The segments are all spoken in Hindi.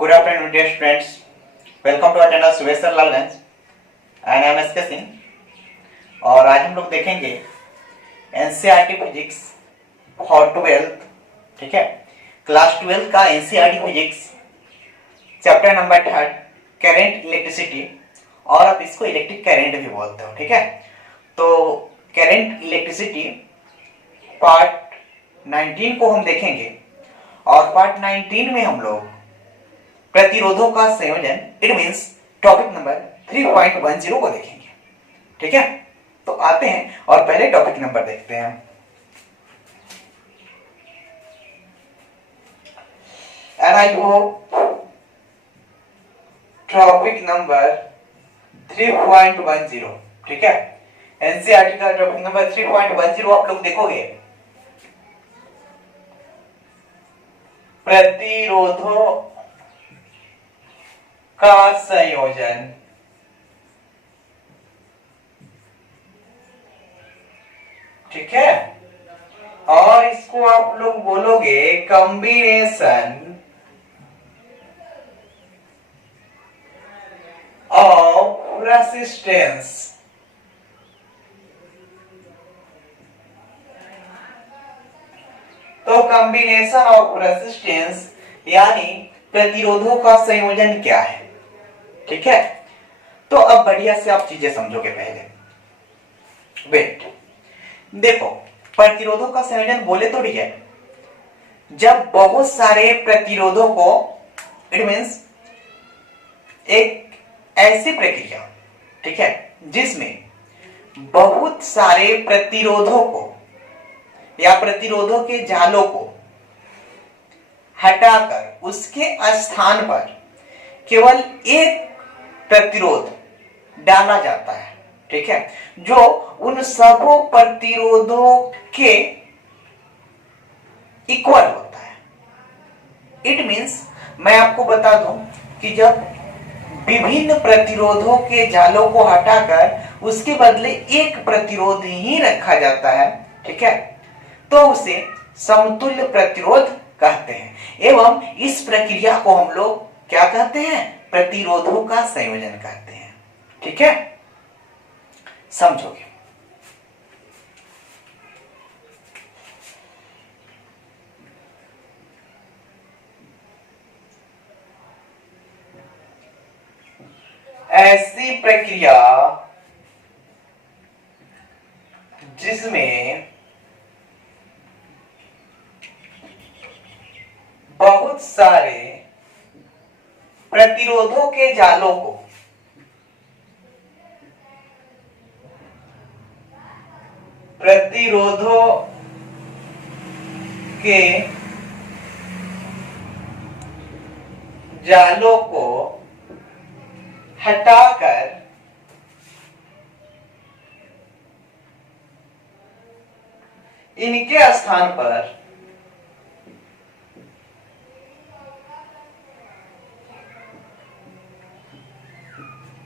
Good afternoon, dear students. Welcome to attend Subesar Lalganj and M S K Singh. और आज हम लोग देखेंगे एनसीईआरटी फिजिक्स फॉर 12th, ठीक है, क्लास 12 का NCERT physics chapter number 3 current electricity, और आप इसको इलेक्ट्रिक करंट भी बोलते हो, ठीक है। तो करंट इलेक्ट्रिसिटी पार्ट 19 को हम देखेंगे और पार्ट 19 में हम लोग प्रतिरोधों का संयोजन, इट मींस टॉपिक नंबर 3.10 को देखेंगे, ठीक है। तो आते हैं और पहले टॉपिक नंबर देखते हैं। And I hope topic number 3.10, ठीक है, एनसीईआरटी का टॉपिक नंबर 3.10 आप लोग देखोगे, प्रतिरोधों का संयोजन, ठीक है। और इसको आप लोग बोलोगे कॉम्बिनेशन ऑफ रेसिस्टेंस, तो कॉम्बिनेशन ऑफ रेसिस्टेंस यानी प्रतिरोधों का संयोजन क्या है, ठीक है। तो अब बढ़िया से आप चीजें समझोगे। पहले वेट देखो, प्रतिरोधों का संयोजन बोले तो ठीक है, जब बहुत सारे प्रतिरोधों को, इट मींस एक ऐसी प्रक्रिया, ठीक है, जिसमें बहुत सारे प्रतिरोधों को या प्रतिरोधों के जालों को हटाकर उसके स्थान पर केवल एक प्रतिरोध डाला जाता है, ठीक है, जो उन सब प्रतिरोधों के इक्वल होता है। इट मींस मैं आपको बता दूं कि जब विभिन्न प्रतिरोधों के जालों को हटाकर उसके बदले एक प्रतिरोध ही रखा जाता है, ठीक है, तो उसे समतुल्य प्रतिरोध कहते हैं। एवं इस प्रक्रिया को हम लोग क्या कहते हैं? प्रतिरोधों का संयोजन कहते हैं, ठीक है। समझोगे। ऐसी प्रक्रिया जिसमें बहुत सारे प्रतिरोधों के जालों को हटाकर इनके स्थान पर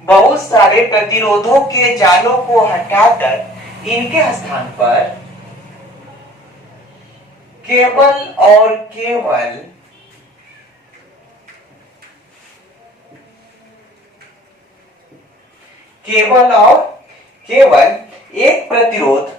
बहुत सारे प्रतिरोधों के जालों को हटाकर इनके स्थान पर केवल और केवल एक प्रतिरोध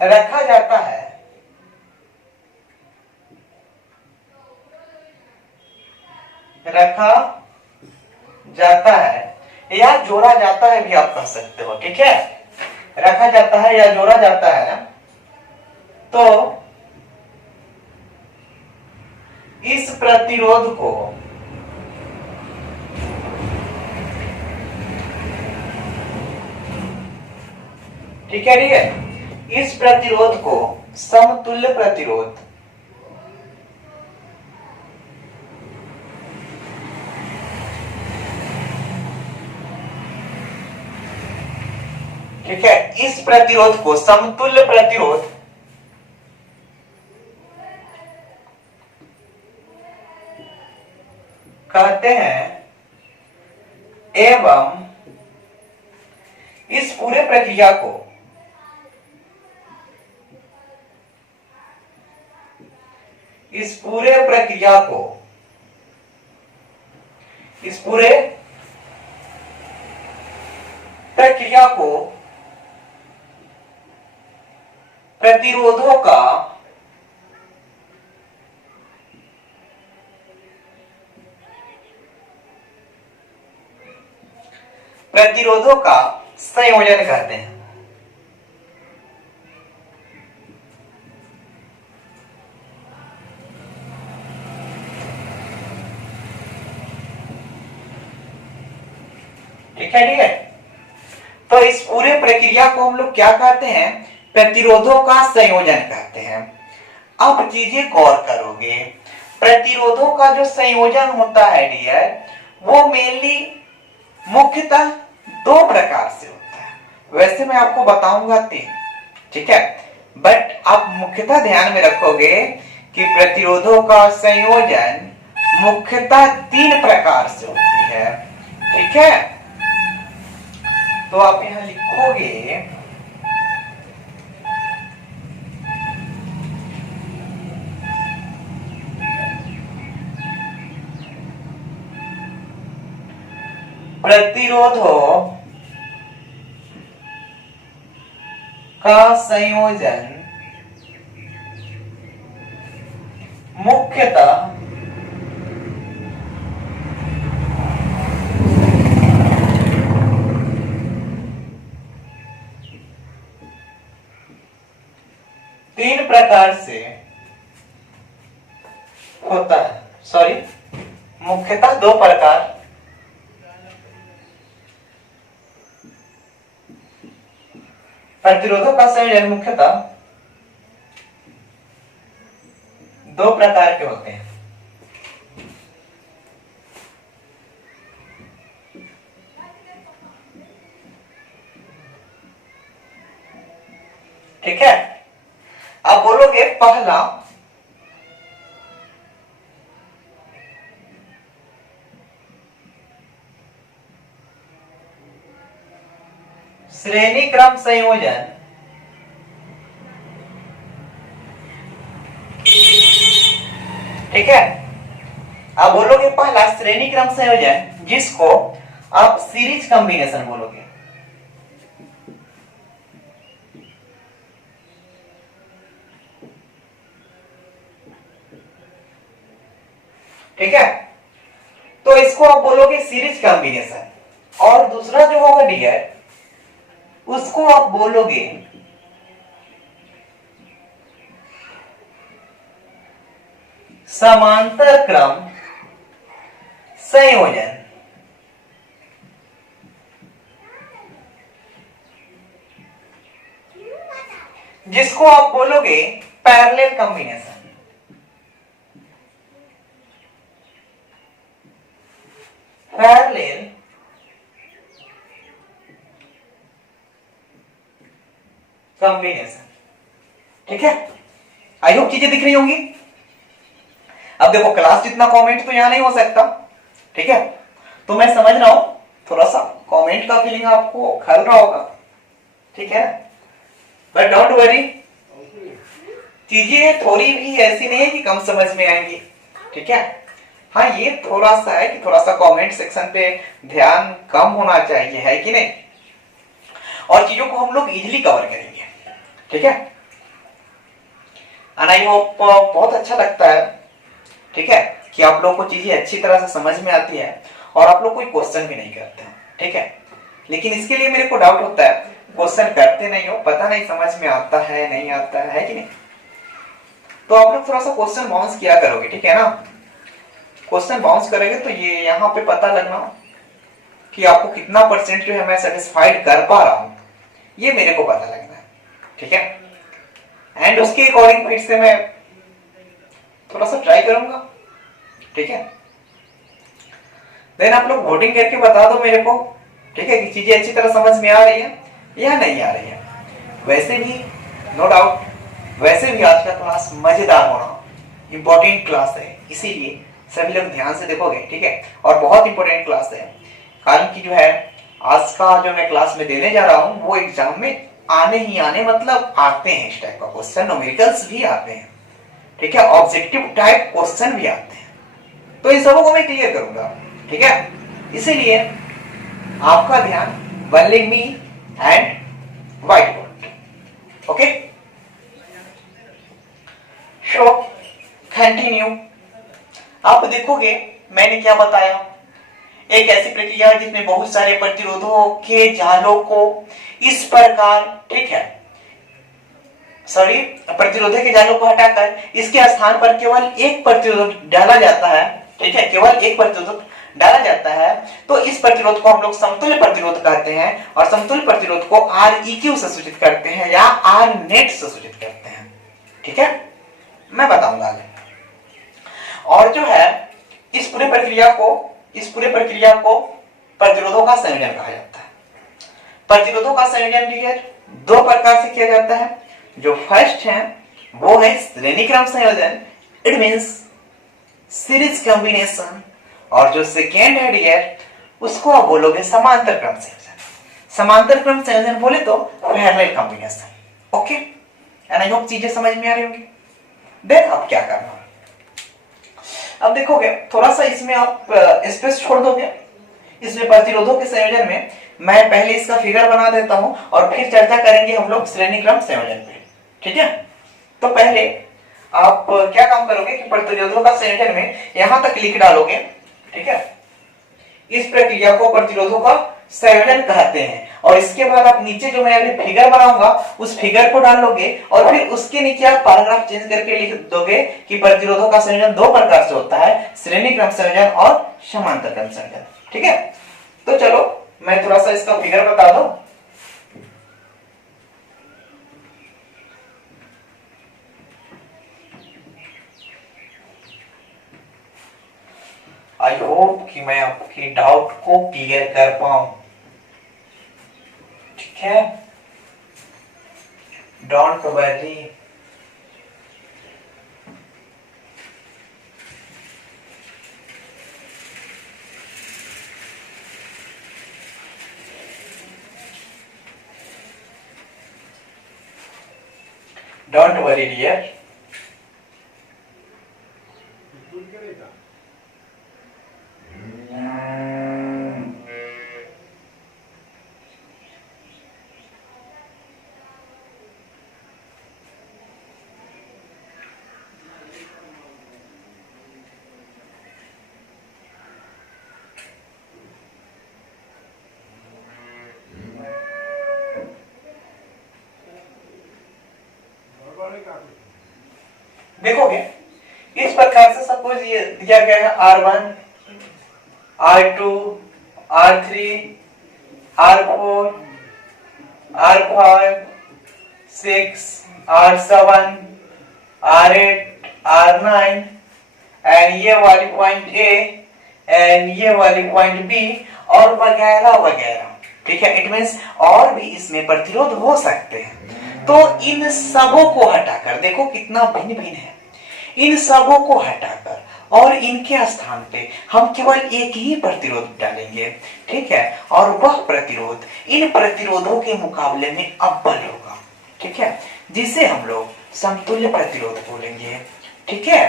रखा जाता है, या जोड़ा जाता है भी आप कह सकते हो, ठीक है। रखा जाता है या जोड़ा जाता है, तो इस प्रतिरोध को ठीक है, इस प्रतिरोध को समतुल्य प्रतिरोध ठीक है, इस प्रतिरोध को समतुल्य प्रतिरोध कहते हैं। एवं इस पूरे प्रक्रिया को इस पूरे प्रक्रिया को प्रतिरोधों का संयोजन कहते हैं। ठीक है। तो इस पूरे प्रक्रिया को हम लोग क्या कहते हैं? प्रतिरोधों का संयोजन कहते हैं। अब चीजें गौर करोगे, प्रतिरोधों का जो संयोजन होता है डियर, वो मेनली मुख्यतः दो प्रकार से होता है। वैसे मैं आपको बताऊंगा 3, ठीक है, बट आप मुख्यतः ध्यान में रखोगे कि प्रतिरोधों का संयोजन मुख्यतः 3 प्रकार से होती है। ठीक है, तो आप यहां लिखोगे प्रतिरोधों का संयोजन मुख्यतः तीन प्रकार से होता है। सॉरी, मुख्यतः 2 प्रकार। प्रतिरोधों का संयोजन मुख्यतः 2 प्रकार के होते हैं। ठीक है, आप बोलोगे पहला श्रेणी क्रम संयोजन, ठीक है, आप बोलोगे पहला श्रेणी क्रम संयोजन, जिसको आप सीरीज कॉम्बिनेशन बोलोगे। ठीक है, तो इसको आप बोलोगे सीरीज कॉम्बिनेशन। और दूसरा जो होगा डियर, उसको आप बोलोगे समांतर क्रम संयोजन। जिसको आप बोलोगे पैरेलल कॉम्बिनेशन। Parallel combination. ठीक है, आई होप चीजें दिख रही होंगी। अब देखो, क्लास जितना कमेंट तो यहां नहीं हो सकता, ठीक है, तो मैं समझ रहा हूं थोड़ा सा कमेंट का फीलिंग आपको खल रहा होगा, ठीक है, बट डोंट वरी, चीजें थोड़ी भी ऐसी नहीं है कि कम समझ में आएंगी। ठीक है, हाँ, ये थोड़ा सा है कि थोड़ा सा कमेंट सेक्शन पे ध्यान कम होना चाहिए, है कि नहीं, और चीजों को हम लोग इजीली कवर करेंगे। ठीक है, एंड आई होप बहुत अच्छा लगता है, ठीक है, कि आप लोग को चीजें अच्छी तरह से समझ में आती है और आप लोग कोई क्वेश्चन भी नहीं करते हैं। ठीक है, लेकिन इसके लिए मेरे को डाउट होता है, क्वेश्चन करते नहीं हो, पता नहीं समझ में आता है नहीं आता है कि नहीं, तो आप लोग थोड़ा सा क्वेश्चन बाउंस किया करोगे। ठीक है ना, क्वेश्चन बाउंस करेंगे तो ये यहाँ पे पता लगना कि आपको कितना % जो है मैं सेटिस्फाइड कर पा रहा हूं, ये मेरे को पता लगना है। ठीक है, एंड उसके अकॉर्डिंग फिर से मैं थोड़ा सा ट्राई करूंगा। ठीक है, देन आप लोग वोटिंग करके बता दो मेरे को, ठीक है, कि चीजें अच्छी तरह समझ में आ रही है या नहीं आ रही है। वैसे भी नो डाउट, वैसे भी आज का क्लास मजेदार होना इंपॉर्टेंट क्लास है, इसीलिए सभी लोग ध्यान से देखोगे। ठीक है, और बहुत इंपॉर्टेंट क्लास है, कारण की जो है आज का जो मैं क्लास में देने जा रहा हूं वो एग्जाम में आने ही आने मतलब आते हैं, इस टाइप का क्वेश्चन न्यूमेरिकल्स भी आते हैं, ठीक है, ऑब्जेक्टिव टाइप क्वेश्चन भी आते हैं, तो इन सबों को मैं क्लियर करूंगा, ठीक है। इसीलिए आपका ध्यान only me and white board, okay. So continue. आप देखोगे मैंने क्या बताया, एक ऐसी प्रक्रिया है जिसमें बहुत सारे प्रतिरोधों के जालों को इस प्रकार, ठीक है, सॉरी, प्रतिरोधक के जालों को हटाकर इसके स्थान पर केवल एक प्रतिरोधक डाला जाता है, ठीक है, केवल एक प्रतिरोधक डाला जाता है, तो इस प्रतिरोध को हम लोग समतुल्य प्रतिरोध कहते हैं, और समतुल्य प्रतिरोध को Req से सूचित करते हैं या R नेट से सूचित करते हैं, ठीक है, मैं बताऊंगा आगे। और जो है इस पूरे प्रक्रिया को प्रतिरोधों का संयोजन कहा जाता है। प्रतिरोधों का संयोजन डियर दो प्रकार से किया जाता है। जो फर्स्ट है वो है श्रेणी क्रम संयोजन, इट मींस सीरीज कॉम्बिनेशन, और जो सेकेंड है डियर उसको आप बोलोगे समांतर क्रम संयोजन। समांतर क्रम संयोजन बोले तो parallel combination, okay. And I hope चीजें समझ में आ रही होंगी। देन अब क्या करना, अब देखोगे थोड़ा सा इसमें आप स्पेस छोड़ दोगे, इसमें प्रतिरोधों के संयोजन में मैं पहले इसका फिगर बना देता हूं और फिर चर्चा करेंगे हम लोग श्रेणी क्रम संयोजन पे, ठीक है। तो पहले आप क्या काम करोगे कि प्रतिरोधों का संयोजन में यहां तक लिख डालोगे, ठीक है, इस प्रक्रिया को प्रतिरोधों का संयोजन कहते हैं, और इसके बाद आप नीचे जो मैं अभी फिगर बनाऊंगा उस फिगर को डाल लोगे और फिर उसके नीचे आप पैराग्राफ चेंज करके लिख दोगे कि प्रतिरोधों का संयोजन दो प्रकार से होता है, श्रेणी क्रम संयोजन और समांतर क्रम संयोजन, ठीक है। तो चलो मैं थोड़ा सा इसका फिगर बता दूं। आई होप कि मैं आपके डाउट को क्लियर कर पाऊं, ठीक है, don't worry. Don't worry dear. देखोगे इस प्रकार से सपोज ये दिया गया है R1, R2, R3, R4, R5, 6, R7, R8, R9 and ये वाली पॉइंट A एंड ये वाली पॉइंट B और वगैरह वगैरह, ठीक है। इट मींस और भी इसमें प्रतिरोध हो सकते हैं। तो इन सबों को हटाकर, देखो कितना भिन्न भिन्न है, इन सबों को हटाकर और इनके स्थान पे हम केवल एक ही प्रतिरोध डालेंगे, ठीक है, और वह प्रतिरोध इन प्रतिरोधों के मुकाबले में अव्वल होगा, ठीक है, जिसे हम लोग समतुल्य प्रतिरोध बोलेंगे, ठीक है।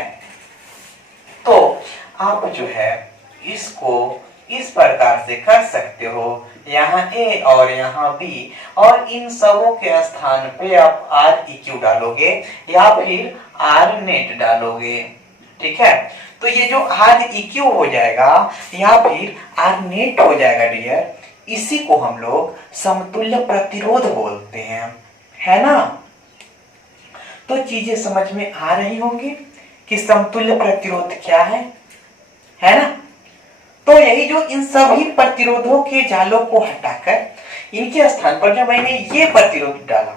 तो आप जो है इसको इस प्रकार से कर सकते हो, यहाँ A और यहाँ B, और इन सबों के स्थान पे आप Req डालोगे या फिर R नेट डालोगे, ठीक है। तो ये जो Req हो जाएगा या फिर R नेट हो जाएगा डियर, इसी को हम लोग समतुल्य प्रतिरोध बोलते हैं, है ना। तो चीजें समझ में आ रही होंगी कि समतुल्य प्रतिरोध क्या है ना। तो यही जो इन सभी प्रतिरोधों के जालों को हटाकर इनके स्थान पर जो मैंने ये प्रतिरोध डाला,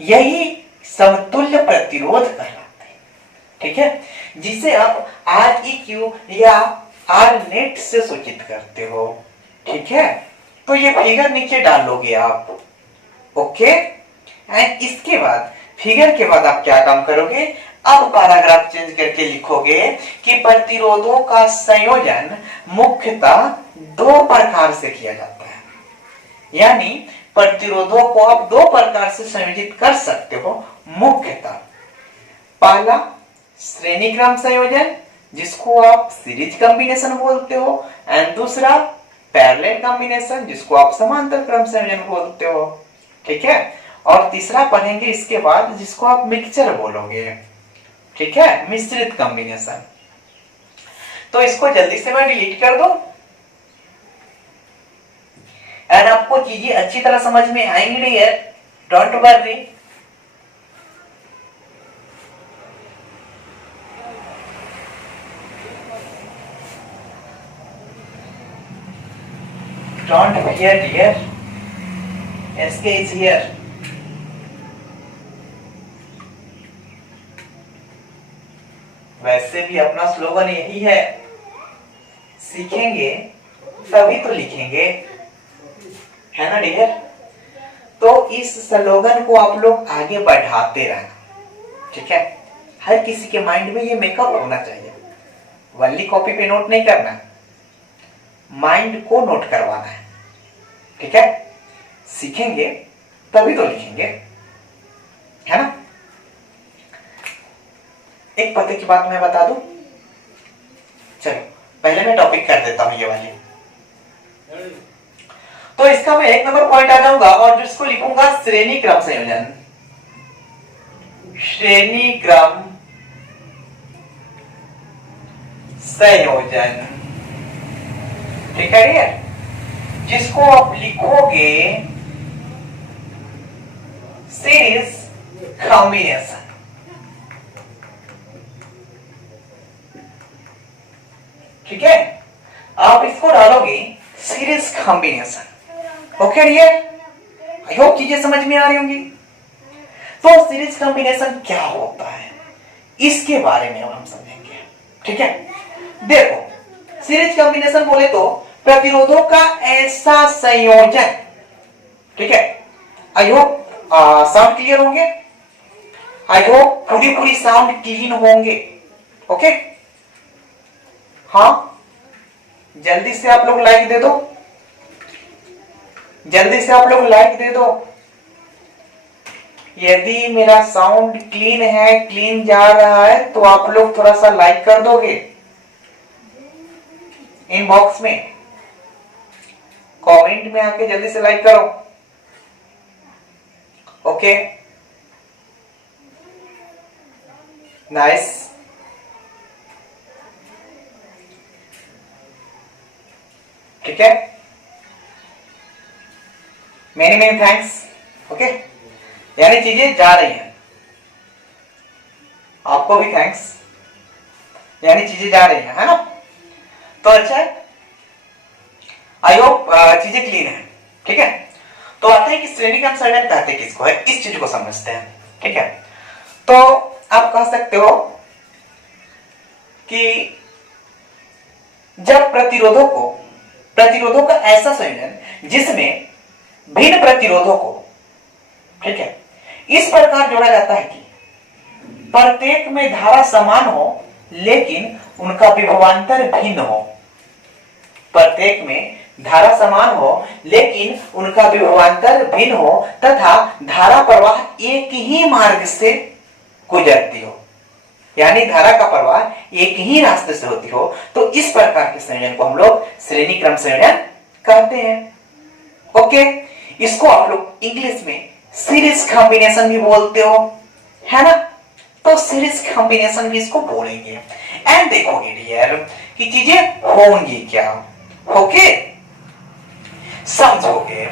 यही समतुल्य प्रतिरोध कहलाता है, ठीक है, जिसे आप Req या R नेट से सूचित करते हो, ठीक है। तो ये फिगर नीचे डाल लोगे आप, ओके। एंड इसके बाद फिगर के बाद आप क्या काम करोगे, अब पैराग्राफ चेंज करके लिखोगे कि प्रतिरोधों का संयोजन मुख्यतः दो प्रकार से किया जाता है, यानी प्रतिरोधों को आप दो प्रकार से संयोजित कर सकते हो मुख्यतः। पहला श्रेणी क्रम संयोजन जिसको आप सीरीज कॉम्बिनेशन बोलते हो, एंड दूसरा पैरेलल कॉम्बिनेशन जिसको आप समांतर क्रम संयोजन बोलते हो। ठीक है, और तीसरा पढ़ेंगे इसके बाद जिसको आप मिक्सचर बोलोगे। ठीक है, मिश्रित कॉम्बिनेशन। तो इसको जल्दी से मैं डिलीट कर दूं एंड आपको चीजें अच्छी तरह समझ में आएंगी dear, don't worry. Don't fear dear, SK is here. वैसे भी अपना स्लोगन यही है, सीखेंगे तभी तो लिखेंगे, है ना डियर। तो इस स्लोगन को आप लोग आगे बढ़ाते रहना। ठीक है, हर किसी के माइंड में ये मेकअप होना चाहिए। वनली कॉपी पे नोट नहीं करना, माइंड को नोट करवाना है। ठीक है, सीखेंगे तभी तो लिखेंगे, है ना। एक पते की बात मैं बता दूं, चलो पहले मैं टॉपिक कर देता हूं ये वाली। तो इसका मैं 1 नंबर पॉइंट आ जाऊंगा और जिसको लिखूंगा श्रेणी क्रम संयोजन। श्रेणी क्रम संयोजन, ठीक है डियर, जिसको आप लिखोगे सीरीज कॉम्बिनेशन। ठीक है, आप इसको डालोगे series combination. Okay dear, I hope चीजें समझ में आ रही होंगी। तो सीरीज कॉम्बिनेशन क्या होता है इसके बारे में हम समझेंगे। ठीक है, देखो सीरीज कॉम्बिनेशन बोले तो प्रतिरोधों का ऐसा संयोजन। ठीक है, आई होप साउंड क्लियर होंगे, आई होप पूरी साउंड क्लीन होंगे। ओके, हाँ जल्दी से आप लोग लाइक दे दो, जल्दी से आप लोग लाइक दे दो। यदि मेरा साउंड क्लीन है, क्लीन जा रहा है, तो आप लोग थोड़ा सा लाइक कर दोगे इनबॉक्स में, कमेंट में आके जल्दी से लाइक करो। Okay, nice. ठीक है, मेनी मेनी थैंक्स। ओके, यानी चीजें जा रही हैं, आपको भी थैंक्स, यानी चीजें जा रही हैं, है ना। तो अच्छा है, आई होप चीजें क्लीन है। ठीक है, तो आते हैं कि श्रेणी क्रम संयोजन कहते किसको है, इस चीज को समझते हैं। ठीक है, तो आप कह सकते हो कि जब प्रतिरोधों का ऐसा संयोजन जिसमें भिन्न प्रतिरोधों को, ठीक है, इस प्रकार जोड़ा जाता है कि प्रत्येक में धारा समान हो लेकिन उनका विभवांतर भिन्न हो। प्रत्येक में धारा समान हो लेकिन उनका विभवांतर भिन्न हो तथा धारा प्रवाह एक ही मार्ग से गुजरती हो, यानी धारा का प्रवाह एक ही रास्ते से होती हो। तो इस प्रकार के संयोजन को हम लोग श्रेणी क्रम संयोजन कहते हैं। ओके, इसको आप लोग इंग्लिश में सीरीज कॉम्बिनेशन भी बोलते हो, है ना। तो सीरीज कॉम्बिनेशन भी इसको बोलेंगे। एंड देखोगे डियर कि चीजें होंगी क्या। ओके, समझोगे।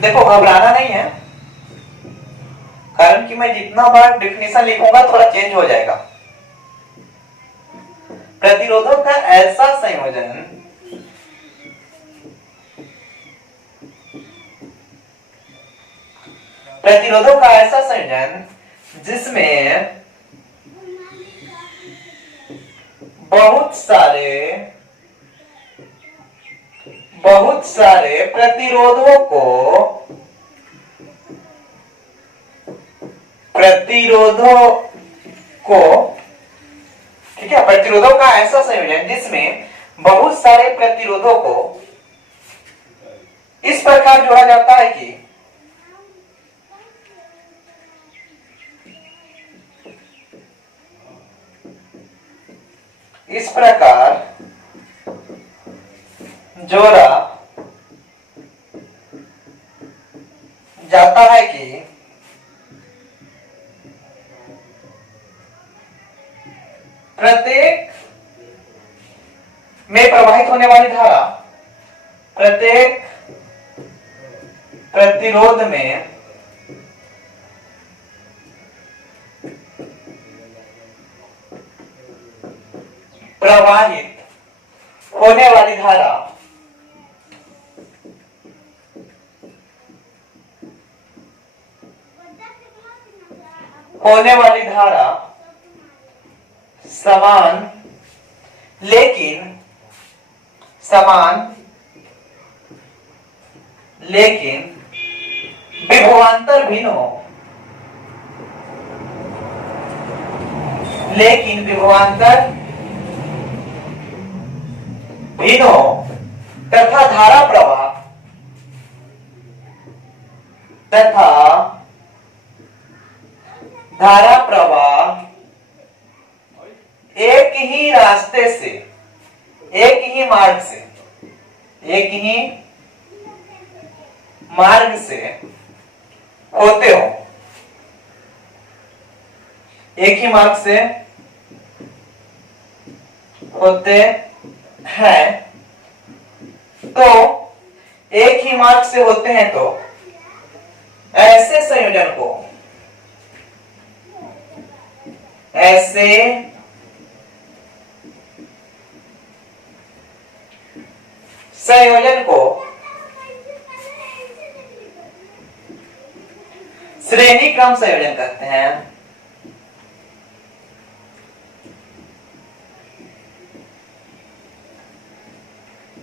देखो घबराना नहीं है, कारण कि मैं जितना बार डेफिनेशन लिखूंगा थोड़ा चेंज हो जाएगा। प्रतिरोधों का ऐसा संयोजन जिसमें बहुत सारे प्रतिरोधों को प्रतिरोधों को, ठीक है, प्रतिरोधों का ऐसा संयोजन जिसमें बहुत सारे प्रतिरोधों को इस प्रकार जोड़ा जाता है कि इस प्रकार जोड़ा जाता है कि प्रत्येक में प्रवाहित होने वाली धारा प्रत्येक प्रतिरोध में प्रवाहित होने वाली धारा समान लेकिन विभवांतर भिन्न हो, तथा धारा प्रवाह एक ही रास्ते से, एक ही मार्ग से होते हो, एक ही मार्ग से होते हैं, तो एक ही मार्ग से होते हैं तो ऐसे संयोजन को श्रेणी क्रम संयोजन कहते हैं।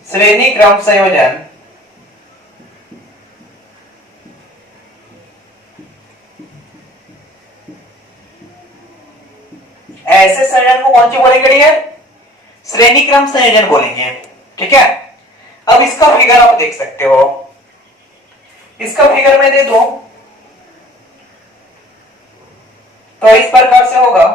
श्रेणी क्रम संयोजन ऐसे संयोजन को कौन सी बोलेंगे डियर? श्रेणी क्रम संयोजन बोलेंगे, ठीक है। अब इसका फिगर आप देख सकते हो, इसका फिगर मैं दे दूं तो इस प्रकार से होगा।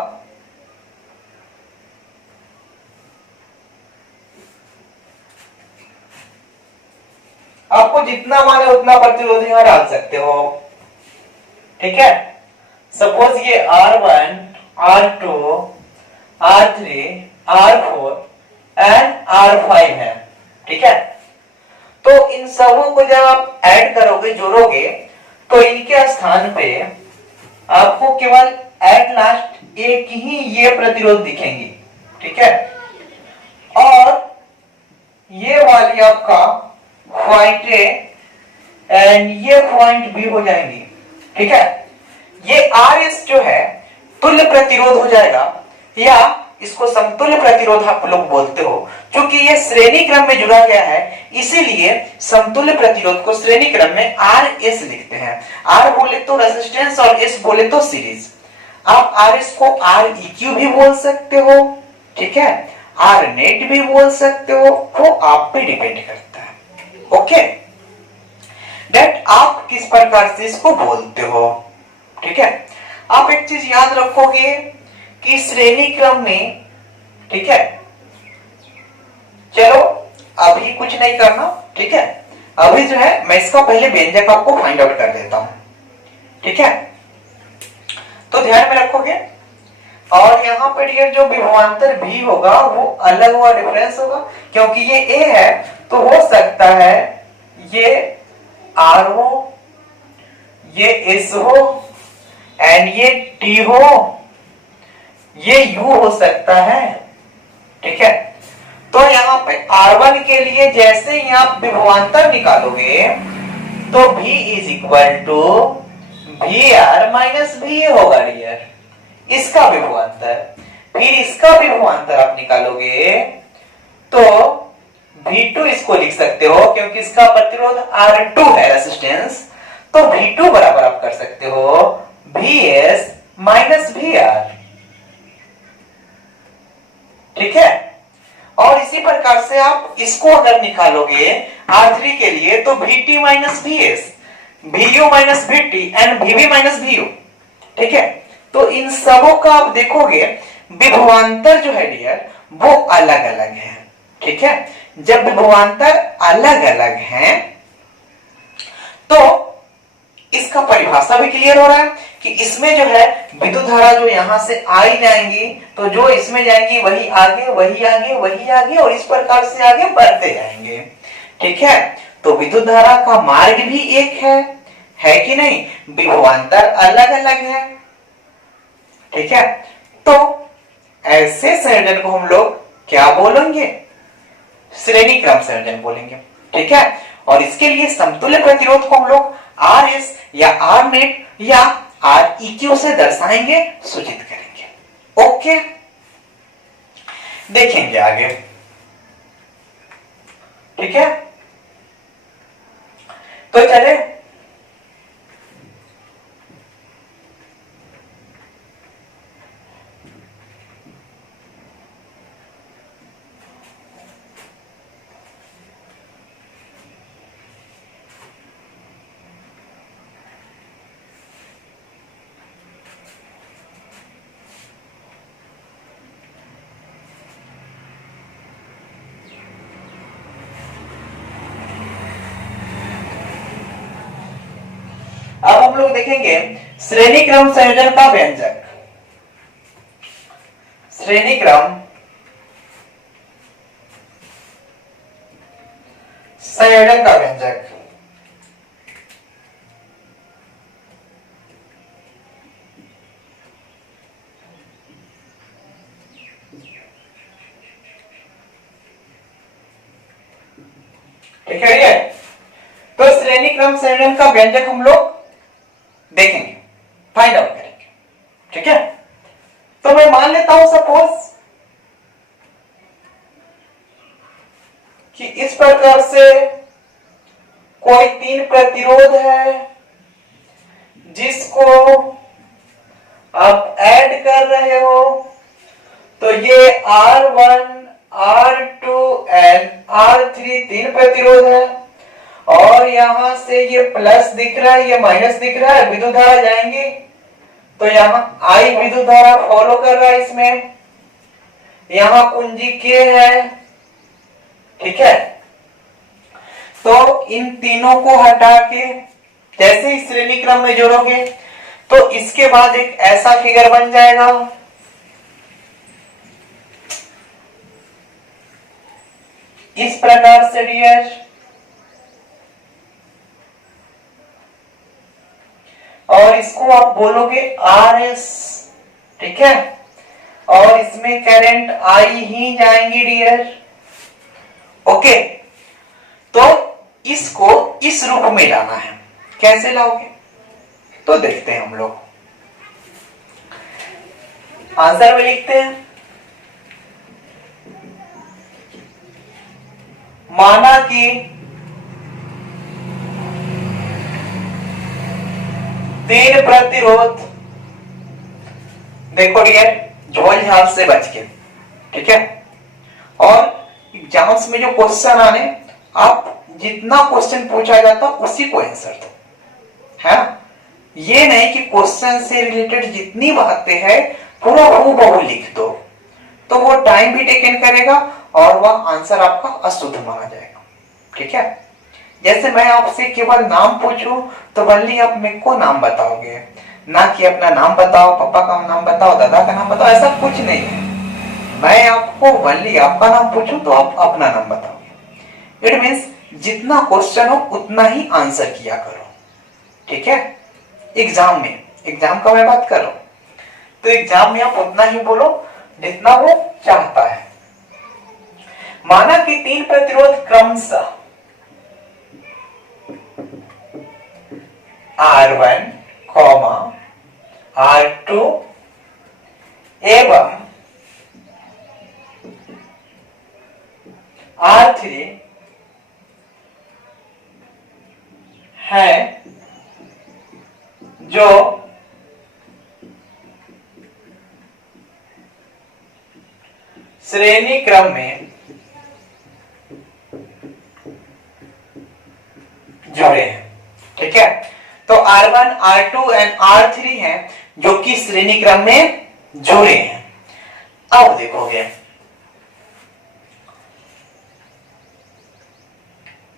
आपको जितना माने उतना प्रतिरोध यहां डाल सकते हो, ठीक है। सपोज ये R1, R2, R3, R4 and R5 है, ठीक है। तो इन सबों को जब आप ऐड करोगे, जोड़ोगे, तो इनके स्थान पे आपको केवल एट लास्ट एक ही ये प्रतिरोध दिखेंगे, ठीक है। और ये वाली आपका पॉइंट ए एंड ये पॉइंट बी हो जाएंगी, ठीक है। ये RS जो है तुल्य प्रतिरोध हो जाएगा, या इसको समतुल्य प्रतिरोध आप लोग बोलते हो। क्योंकि ये श्रेणी क्रम में जुड़ा गया है, इसीलिए समतुल्य प्रतिरोध को श्रेणी क्रम में RS लिखते हैं। R बोले तो रेजिस्टेंस और S बोले तो सीरीज। आप RS को Req भी बोल सकते हो, ठीक है, R नेट भी बोल सकते हो, वो आप पे डिपेंड करता है, ओके। दैट आप किस प्रकार से इसको बोलते हो, ठीक है। आप एक चीज याद रखोगे कि श्रेणी क्रम में, ठीक है, चलो अभी कुछ नहीं करना, ठीक है। अभी जो है मैं इसका पहले व्यंजक आपको फाइंड आउट कर देता हूं, ठीक है। तो ध्यान में रखोगे, और यहाँ पर ये जो विभवांतर भी होगा वो अलग हुआ, डिफरेंस होगा, क्योंकि ये A है तो हो सकता है ये R हो, ये S हो एंड ये T हो, ये U हो सकता है, ठीक है। तो यहाँ पे R1 के लिए जैसे ही आप विभवांतर निकालोगे तो V is equal to VR minus VA होगा डियर, इसका विभवांतर। फिर इसका विभवांतर आप निकालोगे तो V2 इसको लिख सकते हो, क्योंकि इसका प्रतिरोध R2 है, रेजिस्टेंस। तो V2 बराबर आप कर सकते हो VS से आप इसको अगर निकालोगे R3 के लिए तो VT minus VS, VU minus VT and VB minus VU, ठीक है। तो इन सबों का आप देखोगे विभवांतर जो है डियर वो अलग अलग है, ठीक है। जब विभवांतर अलग अलग हैं तो इसका परिभाषा भी क्लियर हो रहा है कि इसमें जो है विद्युत धारा जो यहां से आई जाएंगी तो जो इसमें जाएंगी वही आगे वही आगे वही आगे और इस प्रकार से आगे बढ़ते जाएंगे, ठीक है। तो विद्युत धारा का मार्ग भी एक है कि नहीं, विभवांतर अलग अलग है, ठीक है। तो ऐसे संयोजन को हम लोग क्या बोलेंगे, श्रेणी क्रम संयोजन बोलेंगे, ठीक है। और इसके लिए समतुल्य प्रतिरोध को हम लोग RS या R नेट या REQ से दर्शाएंगे, सूचित करेंगे। ओके, देखेंगे आगे, ठीक है। तो चले अब हम लोग देखेंगे श्रेणी क्रम संयोजन का व्यंजक। श्रेणी क्रम संयोजन का व्यंजक। ठीक है ये, तो श्रेणी क्रम संयोजन का व्यंजक हम लोग देखेंगे, फाइंड आउट करेंगे, ठीक है। तो मैं मान लेता हूं सपोज कि इस प्रकार से कोई 3 प्रतिरोध है जिसको आप ऐड कर रहे हो, तो ये R1 R2 एंड R3 3 प्रतिरोध है और यहां से ये प्लस दिख रहा है, ये माइनस दिख रहा है, विद्युत धारा जाएंगी तो यहां I विद्युत धारा फॉलो कर रहा है इसमें, यहां कुंजी K है, ठीक है। तो इन तीनों को हटा के जैसे ही श्रेणी क्रम में जोड़ोगे तो इसके बाद एक ऐसा फिगर बन जाएगा, इस प्रकार से डियर, और इसको आप बोलोगे RS, ठीक है। और इसमें करंट I ही जाएंगी डियर, ओके। तो इसको इस रूप में लाना है, कैसे लाओगे तो देखते हैं हम लोग, आंसर में लिखते हैं। माना कि 3 प्रतिरोध, देखो डियर झोल झाल से बच के, ठीक है। और एग्जाम्स में जो क्वेश्चन आने, आप जितना क्वेश्चन पूछा जाता उसी को आंसर दो, है ना। ये नहीं कि क्वेश्चन से रिलेटेड जितनी बातें हैं पूरा हूबहू लिख दो, तो वो टाइम भी टेकन करेगा और वह आंसर आपका अशुद्ध माना जाएगा, ठीक है। जैसे मैं आपसे केवल नाम पूछूं तो बल्ली आप मेरे को नाम बताओगे, ना कि अपना नाम बताओ, पापा का नाम बताओ, दादा का नाम बताओ, ऐसा कुछ नहीं है। मैं आपको बल्ली आपका नाम पूछूं तो आप अपना नाम बताओगे। इट मीन्स जितना क्वेश्चन हो उतना ही आंसर किया करो, ठीक है। एग्जाम में, एग्जाम का मैं बात कर रहा हूं, तो एग्जाम में आप उतना ही बोलो जितना वो चाहता है। माना कि 3 प्रतिरोध क्रमशः R1, R2 एवं R3 है, जो श्रेणी क्रम में तो R1, R2 एंड R3 हैं जो कि श्रेणी क्रम में जुड़े हैं। अब देखोगे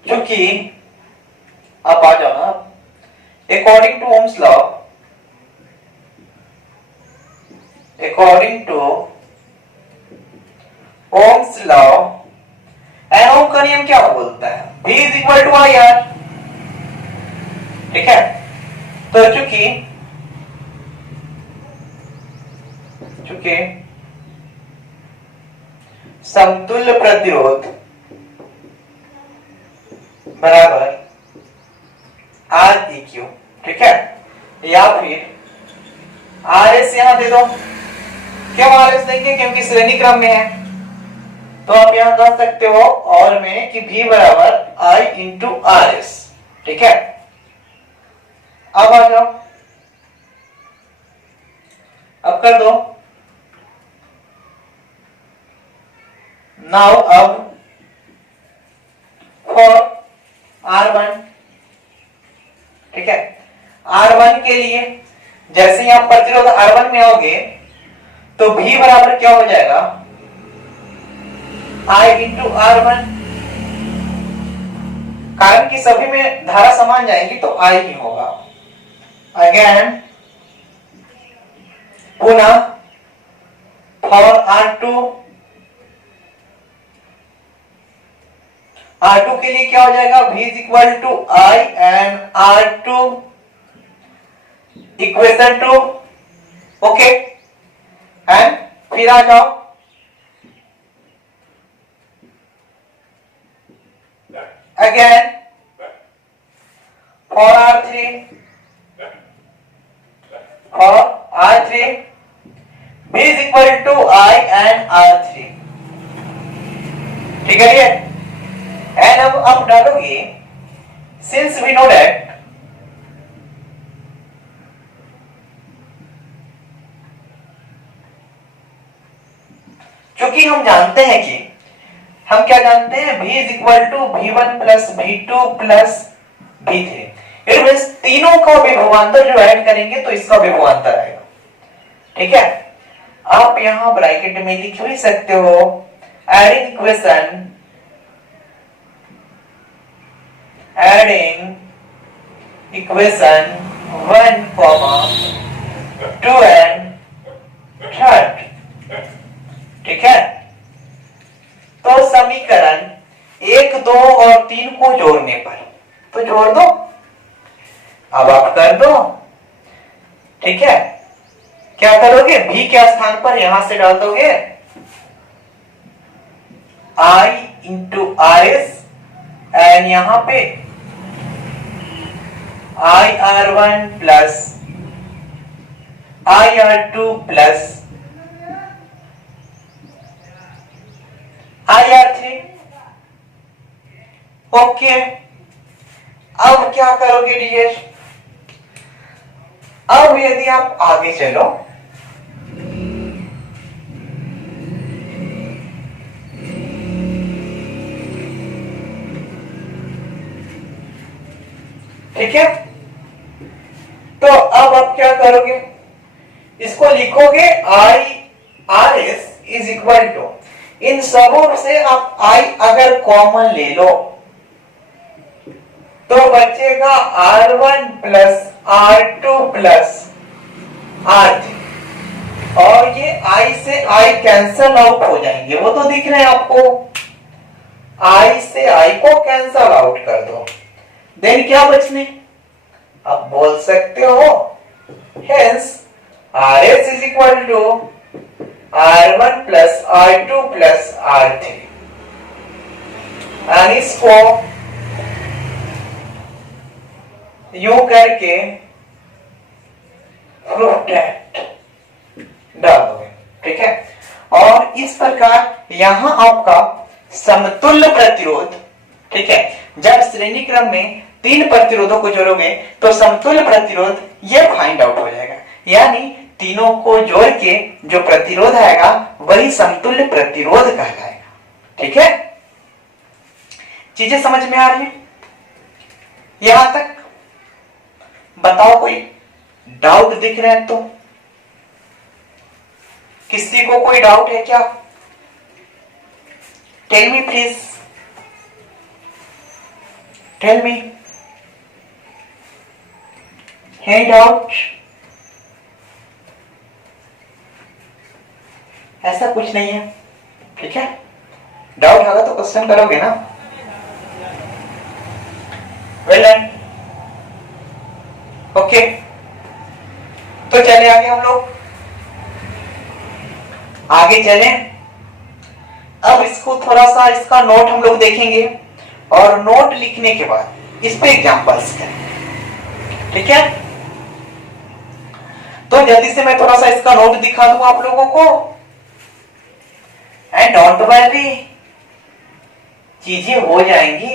क्योंकि अब आ जाओ ना, according to Ohm's law, according to Ohm's law, and Ohm का नियम क्या बोलता है? V is equal to I R. ठीक है, तो चूंकि समतुल्य प्रतिरोध बराबर आर ई क्यू, ठीक है, या फिर आर एस यहां दे दो। क्यों आर एस देंगे? क्योंकि श्रेणी क्रम में है। तो आप यहां कह सकते हो और में कि V बराबर आई इंटू आर एस। ठीक है, अब आ जाओ, अब कर दो। नाउ अब फॉर R1, ठीक है, R1 के लिए जैसे ही आप प्रतिरोध R1 में आओगे तो V बराबर क्या हो जाएगा? I into R1। कारण कि सभी में धारा समान जाएगी तो I ही होगा। अगेन पुनः फॉर R2, R2 के लिए क्या हो जाएगा? V is equal to I and R2 equation 2। Okay, and फिर आ जाओ again for R3, for R3 V is equal to I and R3। ठीक है, ये एंड अब आप डालोगे सिंस वी नो दैट क्योंकि हम जानते हैं कि हम क्या जानते हैं? V is equal to V1 plus V2 plus V3। It means तीनों का विभवांतर जो ऐड करेंगे तो इसका विभवांतर आएगा। ठीक है, आप यहां ब्रैकेट में लिख भी सकते हो adding equation, adding equation 1, 2 and 3। ठीक है, तो समीकरण 1, 2 और 3 को जोड़ने पर, तो जोड़ दो, अब आप कर दो। ठीक है, क्या करोगे? V के स्थान पर यहां से डाल दोगे I into R S and यहां पे IR1 plus IR2 plus IR3। Okay, अब क्या करोगे डियर? अब यदि आप आगे चलो ठीक है, तो अब आप क्या करोगे? इसको लिखोगे I R S is equal to, इन सबों से आप I अगर कॉमन ले लो तो बचेगा R1 plus R2 plus R3, और ये I से I कैंसल आउट हो जाएंगे, वो तो दिख रहे हैं आपको। I से I को कैंसल आउट कर दो, देन क्या बचने? आप बोल सकते हो hence RS is equal to R1 plus R2 plus R3, और इसको यूं करके प्रूफ दैट डाल दोगे। ठीक है, और इस प्रकार यहां आपका समतुल्य प्रतिरोध, ठीक है, जब श्रेणी क्रम में 3 प्रतिरोधों को जोड़ोगे तो समतुल्य प्रतिरोध ये फाइंड आउट हो जाएगा, यानी तीनों को जोड़ के जो प्रतिरोध आएगा वही समतुल्य प्रतिरोध कहलाएगा। ठीक है, चीजें समझ में आ रही है यहां तक? बताओ कोई डाउट दिख रहा है तो? किसी को कोई डाउट है क्या? Tell me please, tell me, है डाउट? ऐसा कुछ नहीं है, ठीक है। डाउट होगा तो क्वेश्चन करोगे ना। Well done, okay. तो चले आगे हम लोग, आगे चले। अब इसको थोड़ा सा इसका नोट हम लोग देखेंगे और नोट लिखने के बाद इस पे एग्जांपल्स करेंगे, ठीक है। तो जल्दी से मैं थोड़ा सा इसका नोट दिखा दूं आप लोगों को, एंड डोंट वरी, चीजें हो जाएंगी।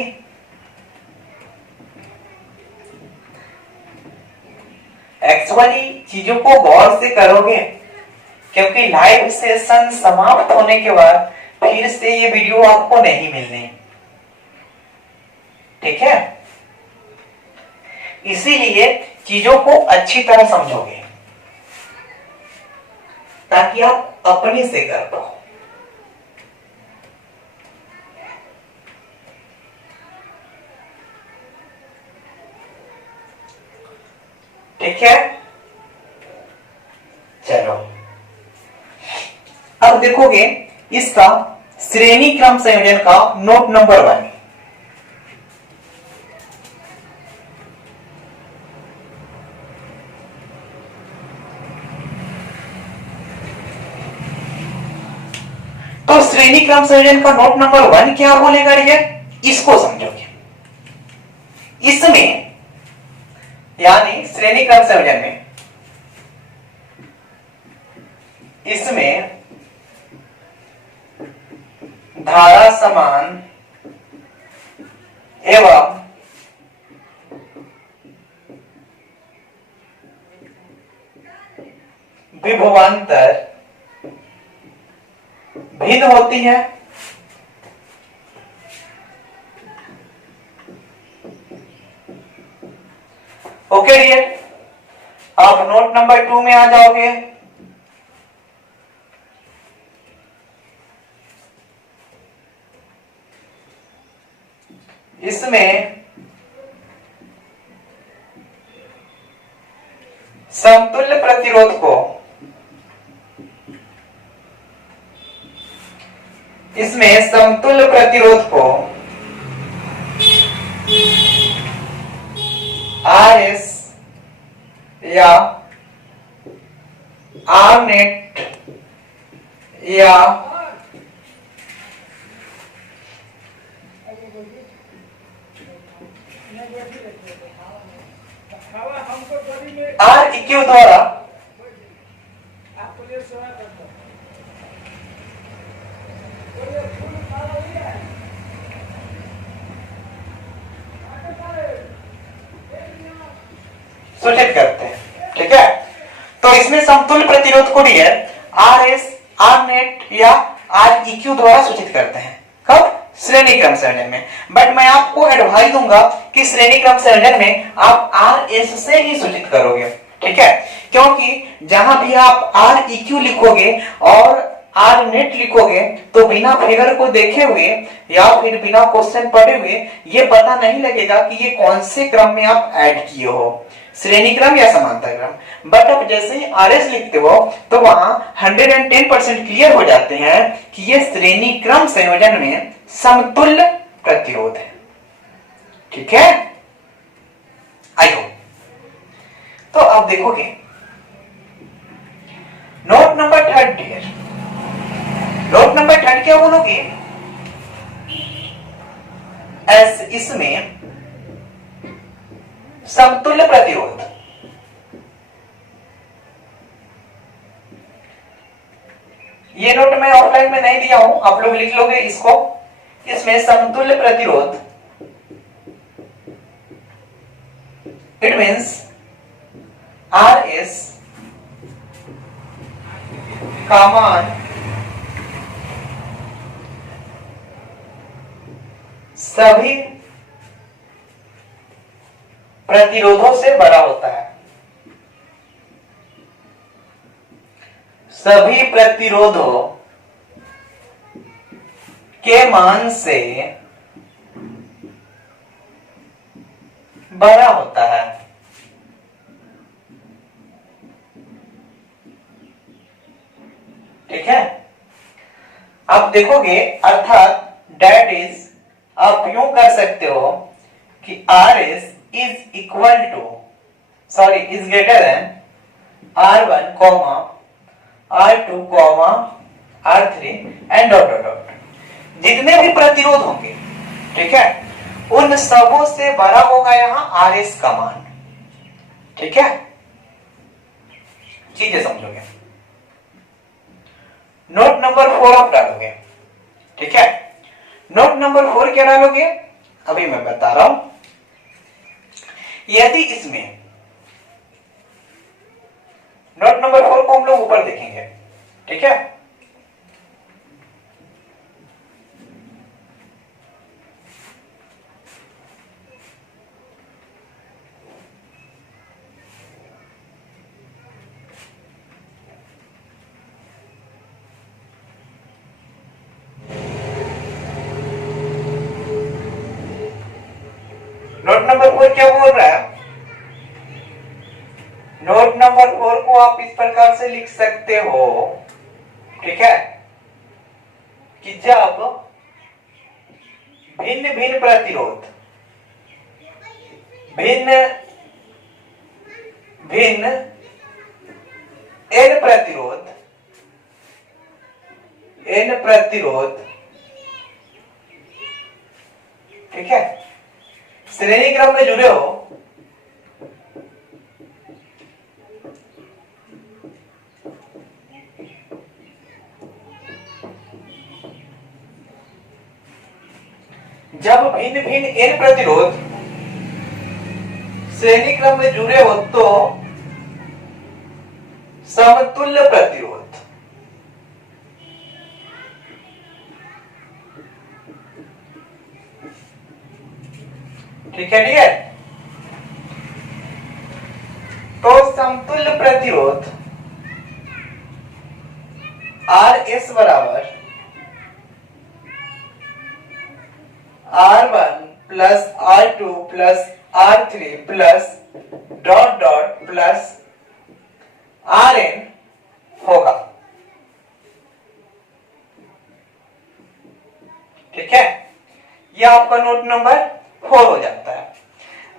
एक्चुअली चीजों को गौर से करोगे, क्योंकि लाइव सेशन समाप्त होने के बाद फिर से ये वीडियो आपको नहीं मिलनी, ठीक है। इसीलिए चीजों को अच्छी तरह समझोगे ताकि आप अपने से कर पाओ। ठीक है, चलो अब देखोगे इसका श्रेणी क्रम संयोजन का नोट नंबर 1। तो श्रेणी क्रम संयोजन का नोट नंबर 1 क्या बोलेगा ये, इसको समझोगे। इसमें यानी श्रेणी क्रम संयोजन में इसमें धारा समान एवं विभवांतर भिन्न होती है। ओके डियर, आप नोट नंबर 2 में आ जाओगे। इसमें समतुल्य प्रतिरोध को RS या R नेट या REQ द्वारा सूचित करते हैं, ठीक है। तो इसमें समतुल्य प्रतिरोध को RS, R नेट या REQ द्वारा सूचित करते हैं। कब? श्रेणी क्रम संयोजन में। बट मैं आपको एडवाइस दूंगा कि श्रेणी क्रम संयोजन में आप RS से ही सूचित करोगे, ठीक है। क्योंकि जहां भी आप REQ लिखोगे और R नेट लिखोगे तो बिना फिगर को देखे हुए या फिर बिना क्वेश्चन पढ़े हुए ये पता नहीं लगेगा कि ये कौन से क्रम में आप ऐड किए हो, श्रेणी क्रम या समांतर क्रम। बट अब जैसे ही RS लिखते हो तो वहां 110% क्लियर हो जाते हैं कि ये श्रेणी क्रम संयोजन में समतुल्य प्रतिरोध है, ठीक है। I hope. तो अब देखोगे note number 3 dear, note number 3 क्या बोलोगे? इसमें समतुल्य प्रतिरोध, ये नोट मैं ऑफलाइन में नहीं दिया हूं, आप लोग लिख लोगे इसको। इसमें समतुल्य प्रतिरोध, इट मीन्स RS का मान सभी प्रतिरोधों से बड़ा होता है। सभी प्रतिरोधों के मान से बड़ा होता है। ठीक है, आप देखोगे अर्थात डेट इज, आप यूं कर सकते हो कि R S is equal to, sorry is greater than R1 comma R2 comma R3 and dot dot dot. जितने भी प्रतिरोध होंगे, ठीक है, उन सबों से बड़ा होगा यहां आर एस का मान। ठीक है, चीजें समझोगे। नोट नंबर 4 आप डालोगे। ठीक है, नोट नंबर 4 क्या डालोगे, अभी मैं बता रहा हूं। यदि इसमें नोट नंबर 4 को हम लोग ऊपर देखेंगे। ठीक है, नोट नंबर 4 क्या बोल रहा है, नोट नंबर 4 को आप इस प्रकार से लिख सकते हो। ठीक है, कि जब भिन्न भिन्न प्रतिरोध, भिन्न भिन्न n प्रतिरोध, n प्रतिरोध, ठीक है, श्रेणी क्रम में जुड़े हो, जब भिन्न भिन्न n प्रतिरोध श्रेणी क्रम में जुड़े हो तो समतुल्य प्रतिरोध, ठीक है, डियर, तो समतुल्य प्रतिरोध आर एस बराबर R1 plus R2 plus R3 plus dot dot plus Rn होगा। ठीक है, यह आपका नोट नंबर 4 हो जाता है।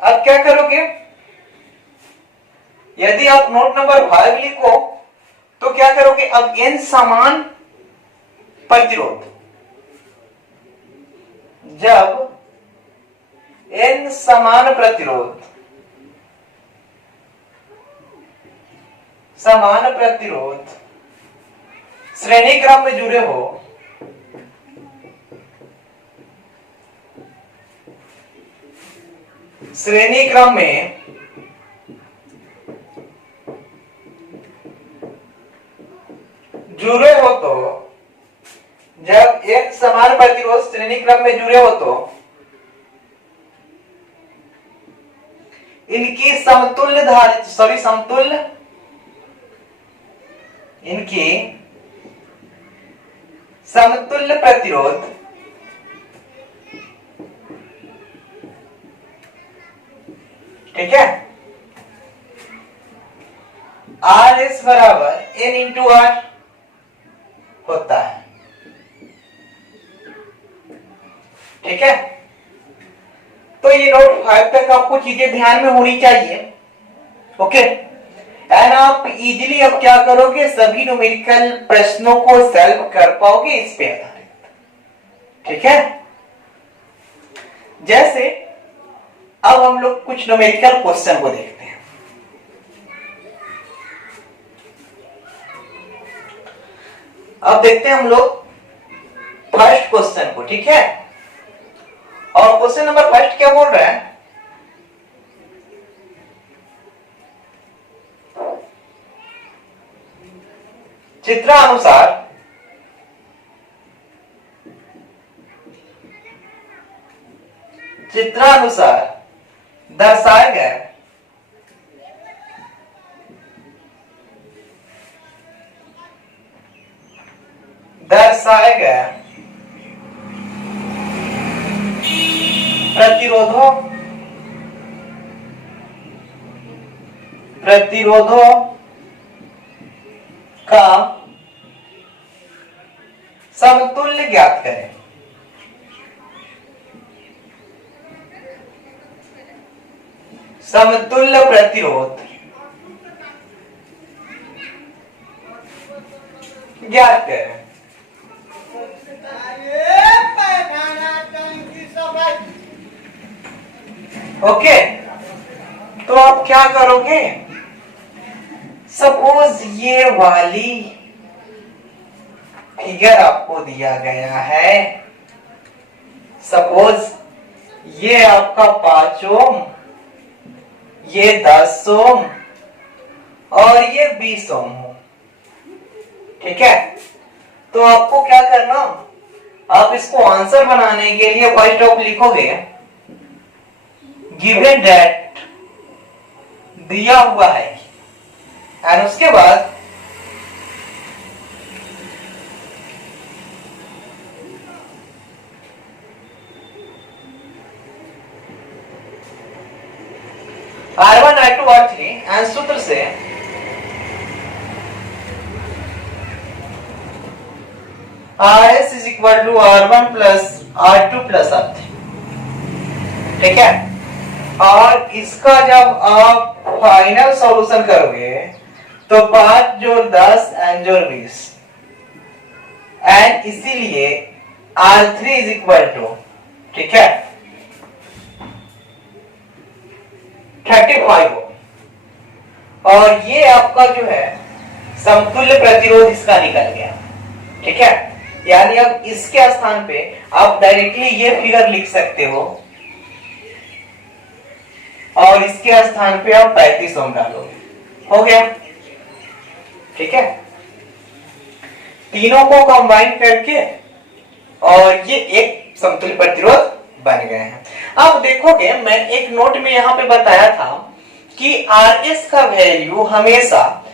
अब क्या करोगे, यदि आप नोट नंबर 5 लिखो तो क्या करोगे, अब n समान प्रतिरोध, जब n समान प्रतिरोध, समान प्रतिरोध श्रेणी क्रम में जुड़े हो, श्रेणी क्रम में जुड़े हो तो, जब एक समान प्रतिरोध श्रेणी क्रम में जुड़े हो तो इनकी समतुल्य धारिता, सॉरी समतुल्य, इनकी समतुल्य प्रतिरोध ठीक है, आर एस बराबर एन इंटू आर होता है। ठीक है, तो ये नोट 5 तक आपको चीजें ध्यान में होनी चाहिए। ओके, एंड आप इजीली अब क्या करोगे, सभी न्यूमेरिकल प्रश्नों को सॉल्व कर पाओगे इस पे आधारित। ठीक है, जैसे अब हम लोग कुछ न्यूमेरिकल क्वेश्चन को देखते हैं। अब देखते हैं हम लोग फर्स्ट क्वेश्चन को। ठीक है, और क्वेश्चन नंबर फर्स्ट क्या बोल रहा है, चित्रानुसार दर्शाए गए दर्शाए गए प्रतिरोधों का समतुल्य ज्ञात करें। समतुल्य प्रतिरोध ज्ञात करें। ओके, तो आप क्या करोगे? सपोज ये वाली फिगर आपको दिया गया है। सपोज ये आपका 5 ओम, ये 10 ओम और ये 20 ओम हो। ठीक है, तो आपको क्या करना, आप इसको आंसर बनाने के लिए फर्स्ट ऑफ लिखोगे गिवन दैट दिया हुआ है, और उसके बाद R1 R2 R3 एंड सूत्र से RS is equal to R1 plus R2 plus R3। ठीक है, और इसका जब आप फाइनल सॉल्यूशन करोगे तो 5 जोड़ 10 एंड जोड़ 20 एंड इसीलिए R3 इज इक्वल टू, ठीक है, 35 हो। और ये आपका जो है समतुल्य प्रतिरोध इसका निकल गया। ठीक है, यानी अब इसके स्थान पे आप डायरेक्टली ये फिगर लिख सकते हो और इसके स्थान पे आप 35 ओम डालोगे, हो गया। ठीक है, तीनों को कंबाइन करके और ये एक समतुल्य प्रतिरोध बन गए हैं। अब देखोगे मैं एक नोट में यहां पे बताया था कि RS का वैल्यू हमेशा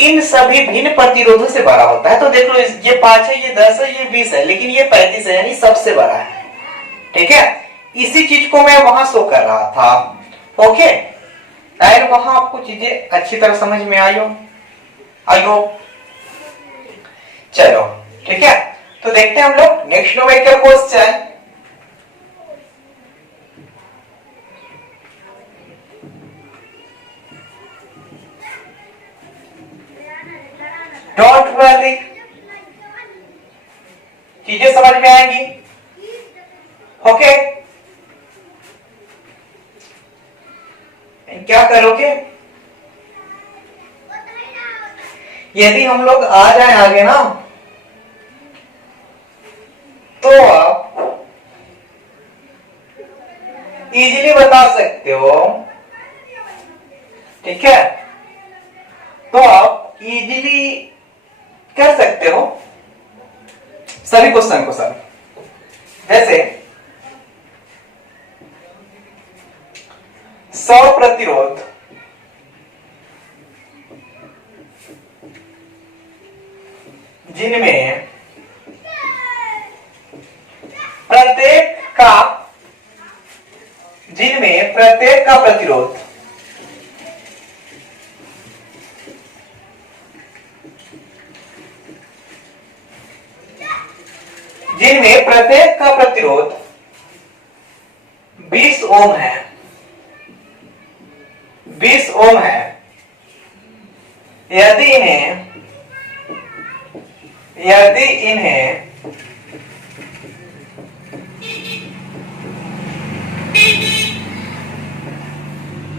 इन सभी भिन्न प्रतिरोधों से बड़ा होता है। तो देख लो, ये 5 है, ये 10 है, ये 20 है, लेकिन ये 35 है, यानी सबसे बड़ा है। ठीक है, इसी चीज को मैं वहां शो कर रहा था। ओके, एंड वहां आपको चीजें अच्छी तरह समझ में आई हो। चलो ठीक है, तो देखते हैं हम लोग next numerical question. Don't worry, चीजें समझ में आएंगी। ओके, क्या करोगे, यदि हम लोग आ जाए आगे ना, तो आप इजीली बता सकते हो। ठीक है, तो आप इजीली कर सकते हो सभी क्वेश्चन को। सर जैसे 100 प्रतिरोध जिनमें प्रत्येक का प्रतिरोध जिनमें प्रत्येक का प्रतिरोध 20 ओम है, 20 ओम है, यदि इन्हें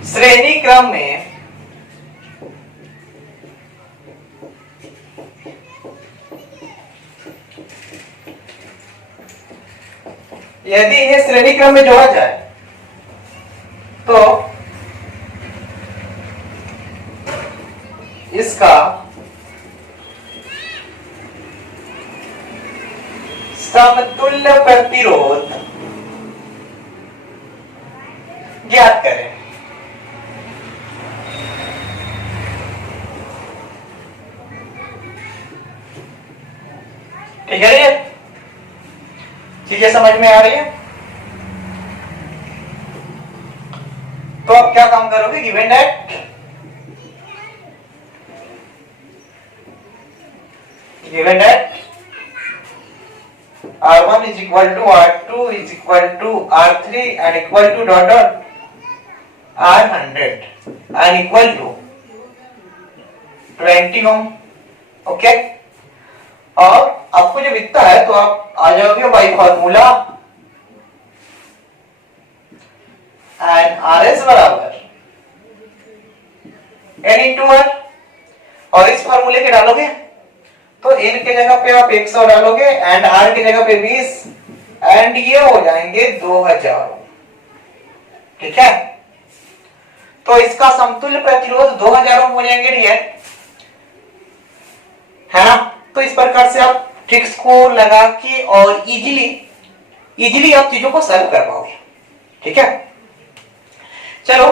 श्रेणी क्रम में जोड़ा जाए तो इसका समतुल्य प्रतिरोध ज्ञात करें। ठीक है, ये चीजें समझ में आ रही है? तो आप क्या काम करोगे, given that R1 is equal to R2 is equal to R3 and equal to dot dot R100 and equal to 20 ohm. Okay, और आपको जब इतना है तो आप आ जाओगे बाई फॉर्मूला एंड RS बराबर N इंटू R, और इस फॉर्मूले के डालोगे तो n के जगह पे आप 100 डालोगे एंड r की जगह पे 20 एंड ये हो जाएंगे 2000। ठीक है, तो इसका समतुल्य प्रतिरोध 2000 ओम हो जाएंगे डियर, है ना? तो इस प्रकार से आप ट्रिक्स को लगा के और इजीली आप चीजों को सॉल्व कर पाओगे। ठीक है, चलो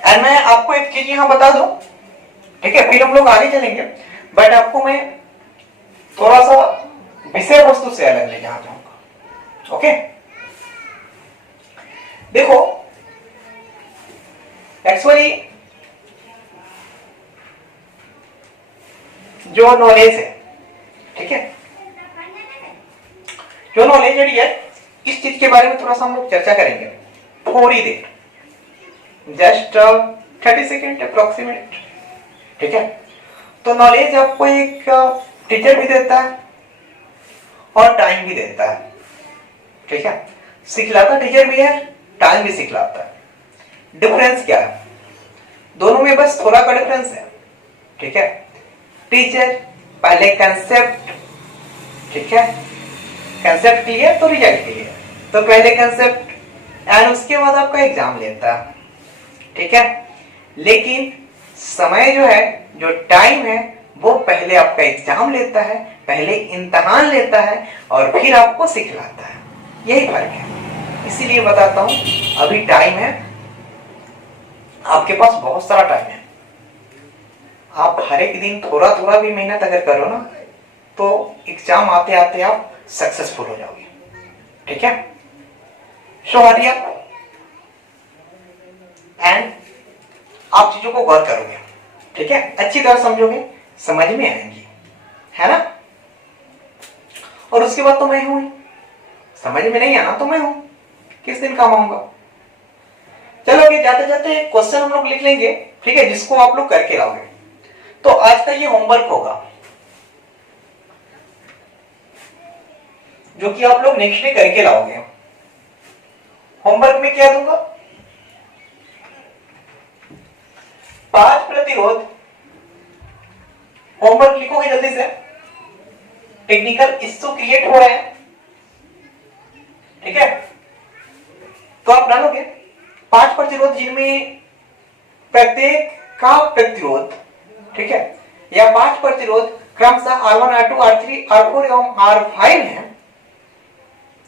एंड मैं आपको एक चीज यहां बता दूं, ठीक है, फिर हम लोग आगे चलेंगे, बट आपको मैं थोड़ा सा विषय वस्तु से अलग ले जाना चाहूंगा। ओके, देखो एक्चुअली जो नॉलेज है, ठीक है, जो नॉलेज है इस चीज के बारे में थोड़ा सा हम लोग चर्चा करेंगे थोड़ी देर, जस्ट 30 सेकेंड अप्रोक्सीमेट। ठीक है, तो नॉलेज आपको एक टीचर भी देता है और टाइम भी देता है। ठीक है, सिखलाता टीचर भी है, टाइम भी सिखलाता है। डिफरेंस क्या है दोनों में? बस थोड़ा का डिफरेंस है। ठीक है, टीचर पहले कंसेप्ट, ठीक है, कंसेप्ट क्लियर तो रिजल्ट क्लियर, तो पहले कंसेप्ट एंड उसके बाद आपका एग्जाम लेता है। ठीक है, लेकिन समय जो है, जो टाइम है, वो पहले आपका एग्जाम लेता है, पहले इम्तहान लेता है और फिर आपको सिखलाता है। यही फर्क है, इसीलिए बताता हूं अभी टाइम है, आपके पास बहुत सारा टाइम है। आप हर एक दिन थोड़ा थोड़ा भी मेहनत अगर करो ना तो एग्जाम आते आते आप सक्सेसफुल हो जाओगे। ठीक है, सो हरिया एंड आप चीजों को गौर करोगे, ठीक है, अच्छी तरह समझोगे, समझ में आएंगी, है ना? और उसके बाद तो मैं हूं, समझ में नहीं आना तो मैं हूं, किस दिन काम आऊंगा। चलो आगे जाते जाते क्वेश्चन हम लोग लिख लेंगे, ठीक है, जिसको आप लोग करके लाओगे। तो आज का ये होमवर्क होगा जो कि आप लोग नेक्स्ट डे करके लाओगे। होमवर्क में क्या दूंगा? 5 प्रतिरोध, होमवर्क लिखोगे जल्दी से, टेक्निकल इश्यू क्रिएट हो रहे हैं। ठीक है, तो आप डालोगे 5 प्रतिरोध जिनमें प्रत्येक का प्रतिरोध, ठीक है, या 5 प्रतिरोध क्रमशः R1, R2, R3, R4 एवं R5 है।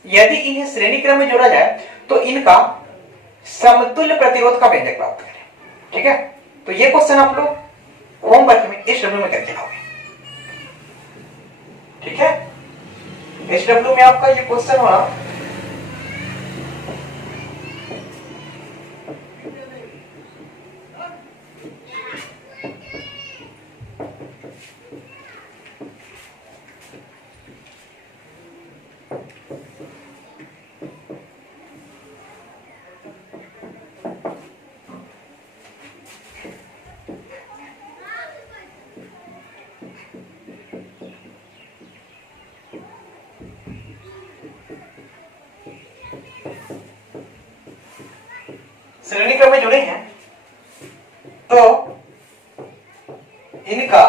यदि इन्हें श्रेणी क्रम में जोड़ा जाए तो इनका समतुल्य प्रतिरोध का व्यंजक प्राप्त करें। ठीक है, तो ये क्वेश्चन आप लोग होमवर्क में इस डब्ल्यू में करके लाओगे। ठीक है, इस डब्ल्यू में आपका ये क्वेश्चन होगा श्रेणी क्रम में जुड़े हैं तो इनका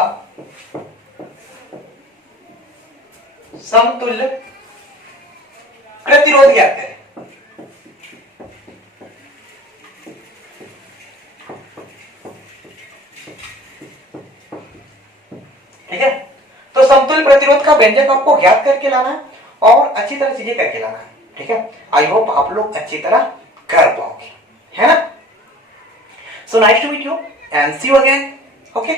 समतुल्य प्रतिरोध ज्ञात करें। ठीक है, तो समतुल्य प्रतिरोध का व्यंजक आपको ज्ञात करके लाना है और अच्छी तरह चीजें करके लाना है। ठीक है, आई होप आप लोग अच्छी तरह कर पाओगे, है ना? So nice to meet you and see you again. Okay.